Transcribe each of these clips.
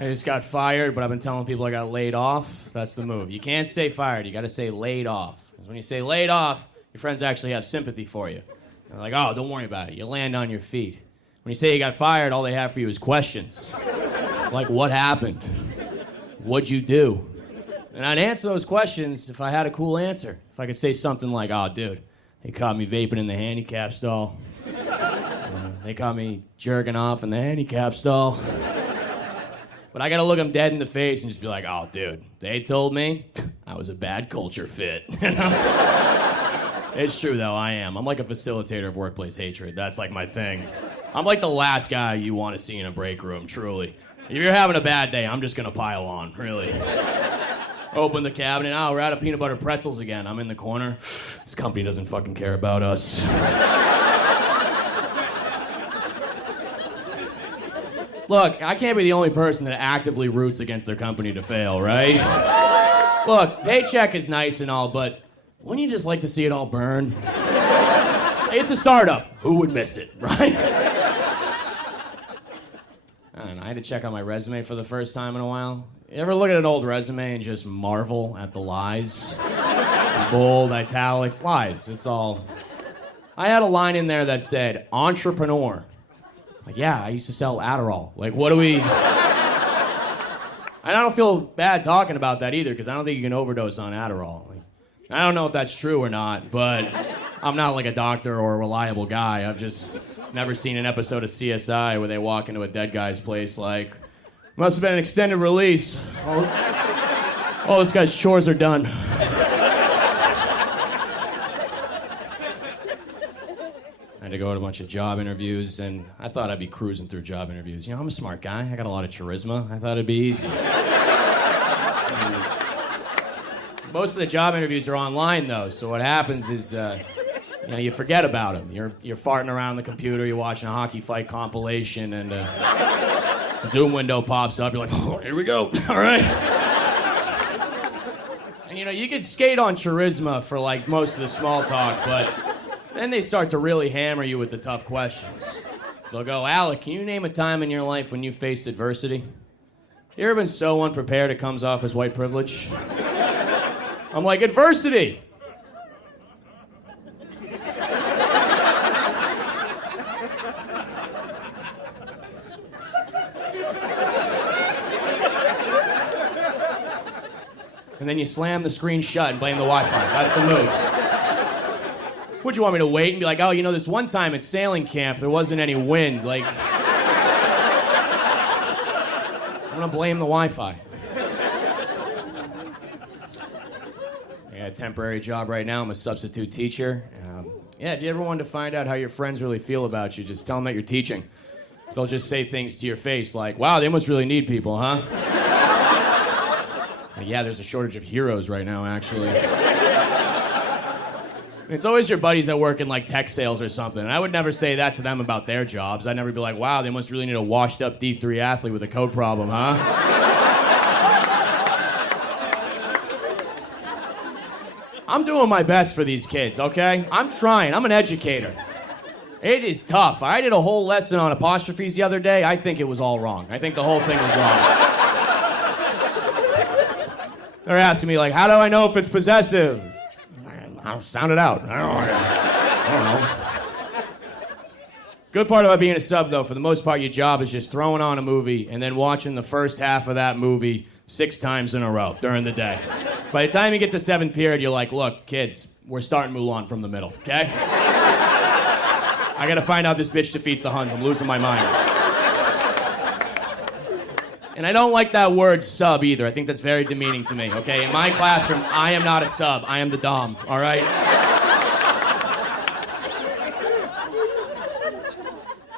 I just got fired, but I've been telling people I got laid off. That's the move. You can't say fired. You got to say laid off. Because when you say laid off, your friends actually have sympathy for you. They're like, oh, don't worry about it. You land on your feet. When you say you got fired, all they have for you is questions. Like, what happened? What'd you do? And I'd answer those questions if I had a cool answer. If I could say something like, oh, dude, they caught me vaping in the handicap stall. They caught me jerking off in the handicap stall. But I gotta look them dead in the face and just be like, oh, dude, they told me I was a bad culture fit. It's true, though, I am. I'm like a facilitator of workplace hatred. That's like my thing. I'm like the last guy you want to see in a break room, truly. If you're having a bad day, I'm just gonna pile on, really. Open the cabinet, oh, we're out of peanut butter pretzels again. I'm in the corner. This company doesn't fucking care about us. Look, I can't be the only person that actively roots against their company to fail, right? Look, paycheck is nice and all, but wouldn't you just like to see it all burn? It's a startup. Who would miss it, right? I don't know, I had to check out my resume for the first time in a while. You ever look at an old resume and just marvel at the lies? Bold, italics, lies. It's all... I had a line in there that said, entrepreneur. Like, yeah, I used to sell Adderall. Like, what do we... And I don't feel bad talking about that either, because I don't think you can overdose on Adderall. Like, I don't know if that's true or not, but I'm not like a doctor or a reliable guy. I've just never seen an episode of CSI where they walk into a dead guy's place like, must have been an extended release. Oh, this guy's chores are done. I had to go to a bunch of job interviews, and I thought I'd be cruising through job interviews. You know, I'm a smart guy. I got a lot of charisma. I thought it'd be easy. Most of the job interviews are online, though, so what happens is, you forget about them. You're farting around the computer, you're watching a hockey fight compilation, and a Zoom window pops up. You're like, oh, here we go. All right. And, you could skate on charisma for, like, most of the small talk, but then they start to really hammer you with the tough questions. They'll go, Alec, can you name a time in your life when you faced adversity? You ever been so unprepared it comes off as white privilege? I'm like, adversity! And then you slam the screen shut and blame the Wi-Fi. That's the move. Would you want me to wait and be like, oh, this one time at sailing camp, there wasn't any wind. Like, I'm gonna blame the Wi-Fi. I got a temporary job right now. I'm a substitute teacher. If you ever wanted to find out how your friends really feel about you, just tell them that you're teaching. So they'll just say things to your face like, wow, they must really need people, huh? Yeah, there's a shortage of heroes right now, actually. It's always your buddies that work in, like, tech sales or something. And I would never say that to them about their jobs. I'd never be like, wow, they must really need a washed-up D3 athlete with a coke problem, huh? I'm doing my best for these kids, okay? I'm trying. I'm an educator. It is tough. I did a whole lesson on apostrophes the other day. I think it was all wrong. I think the whole thing was wrong. They're asking me, like, how do I know if it's possessive? I'll sound it out. I don't know. Good part about being a sub, though, for the most part, your job is just throwing on a movie and then watching the first half of that movie 6 times in a row during the day. By the time you get to 7th period, you're like, look, kids, we're starting Mulan from the middle, okay? I gotta find out this bitch defeats the Huns. I'm losing my mind. And I don't like that word sub either. I think that's very demeaning to me, okay? In my classroom, I am not a sub. I am the dom, all right?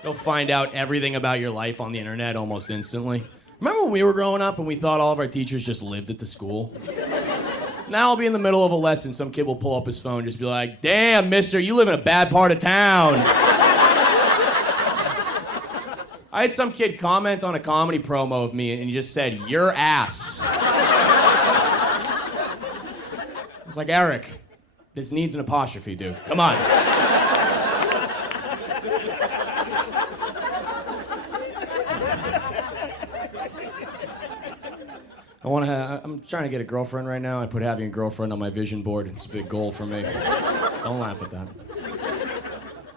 You'll find out everything about your life on the internet almost instantly. Remember when we were growing up and we thought all of our teachers just lived at the school? Now I'll be in the middle of a lesson, some kid will pull up his phone and just be like, damn, mister, you live in a bad part of town. I had some kid comment on a comedy promo of me and he just said, your ass. I was like, Eric, this needs an apostrophe, dude. Come on. I'm trying to get a girlfriend right now. I put having a girlfriend on my vision board. It's a big goal for me. Don't laugh at that.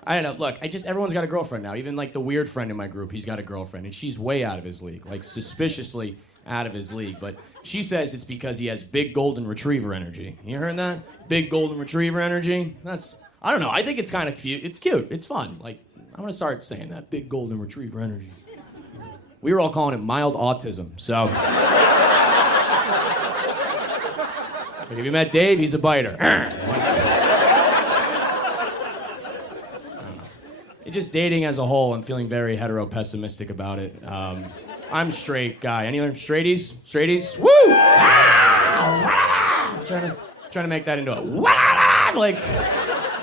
I don't know. Look, everyone's got a girlfriend now. Even like the weird friend in my group, he's got a girlfriend, and she's way out of his league, like suspiciously out of his league. But she says it's because he has big golden retriever energy. You heard that? Big golden retriever energy? I don't know. I think it's kind of cute. It's cute. It's fun. Like, I'm going to start saying that. Big golden retriever energy. We were all calling it mild autism, so. It's like, have you met Dave? He's a biter. Just dating as a whole, I'm feeling very hetero-pessimistic about it. I'm straight guy. Any other straighties? Straighties? Woo! Trying to make that into a like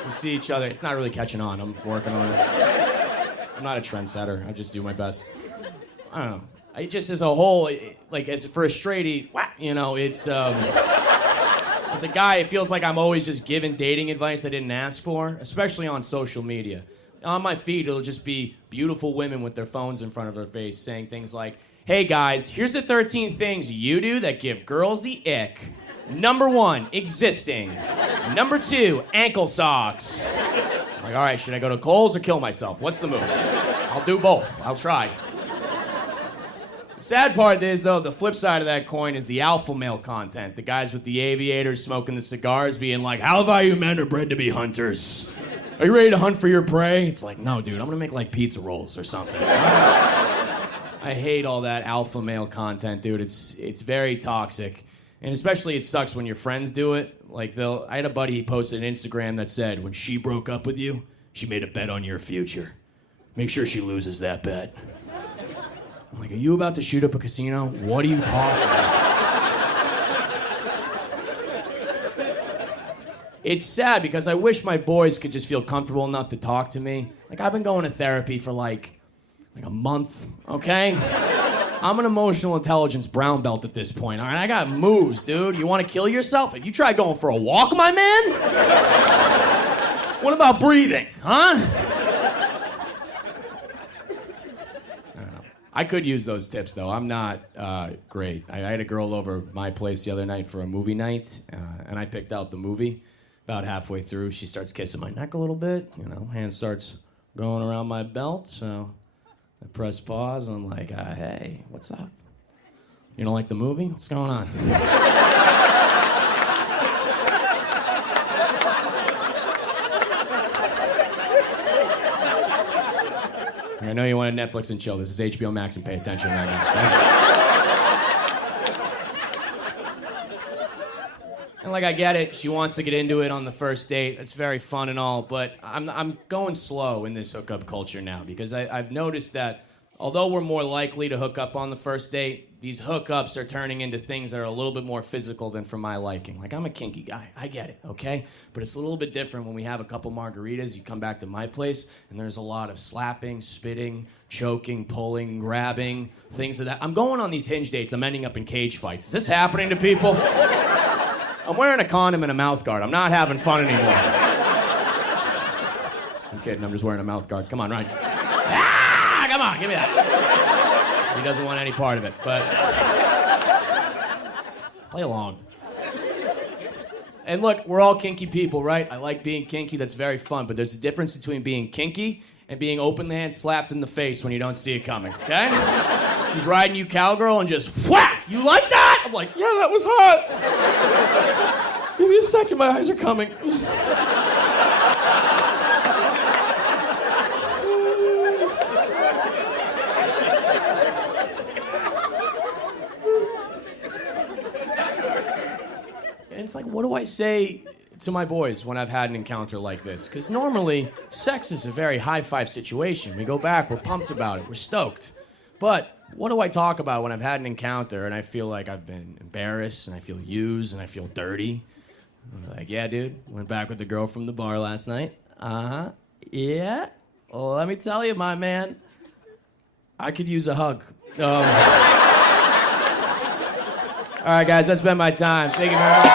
we see each other. It's not really catching on. I'm working on it. I'm not a trendsetter. I just do my best. I don't know. I just as a whole, like as for a straightie, you know, it's as a guy, it feels like I'm always just giving dating advice I didn't ask for, especially on social media. On my feed, it'll just be beautiful women with their phones in front of their face saying things like, hey guys, here's the 13 things you do that give girls the ick. Number 1, existing. Number 2, ankle socks. I'm like, all right, should I go to Kohl's or kill myself? What's the move? I'll do both. I'll try. The sad part is, though, the flip side of that coin is the alpha male content. The guys with the aviators smoking the cigars being like, how value men are bred to be hunters. Are you ready to hunt for your prey? It's like, no, dude, I'm gonna make like pizza rolls or something. I hate all that alpha male content, dude. It's very toxic. And especially it sucks when your friends do it. Like I had a buddy, he posted an Instagram that said, when she broke up with you, she made a bet on your future. Make sure she loses that bet. I'm like, are you about to shoot up a casino? What are you talking about? It's sad because I wish my boys could just feel comfortable enough to talk to me. Like, I've been going to therapy for like a month, okay? I'm an emotional intelligence brown belt at this point, all right? I got moves, dude. You want to kill yourself? Have you tried going for a walk, my man? What about breathing, huh? I don't know. I could use those tips, though. I'm not great. I had a girl over my place the other night for a movie night, and I picked out the movie. About halfway through, she starts kissing my neck a little bit. You know, hand starts going around my belt. So I press pause, and I'm like, hey, what's up? You don't like the movie? What's going on? I know you wanted Netflix and chill. This is HBO Max and pay attention right now. And like, I get it. She wants to get into it on the first date. It's very fun and all, but I'm going slow in this hookup culture now because I've noticed that although we're more likely to hook up on the first date, these hookups are turning into things that are a little bit more physical than for my liking. Like, I'm a kinky guy. I get it, okay? But it's a little bit different when we have a couple margaritas, you come back to my place, and there's a lot of slapping, spitting, choking, pulling, grabbing, things of that. I'm going on these Hinge dates. I'm ending up in cage fights. Is this happening to people? I'm wearing a condom and a mouth guard. I'm not having fun anymore. I'm kidding. I'm just wearing a mouth guard. Come on, Ryan. Ah, come on, give me that. He doesn't want any part of it, but play along. And look, we're all kinky people, right? I like being kinky. That's very fun. But there's a difference between being kinky and being openly hand slapped in the face when you don't see it coming, okay? She's riding you cowgirl and just whack! You like that? I'm like, yeah, that was hot. Give me a second, my eyes are coming. And it's like, what do I say to my boys when I've had an encounter like this? Because normally, sex is a very high-five situation. We go back, we're pumped about it, we're stoked. But what do I talk about when I've had an encounter and I feel like I've been embarrassed and I feel used and I feel dirty? I'm like, yeah, dude, went back with the girl from the bar last night. Uh-huh. Yeah? Well, let me tell you, my man, I could use a hug. All right, guys, that's been my time. Thank you very much.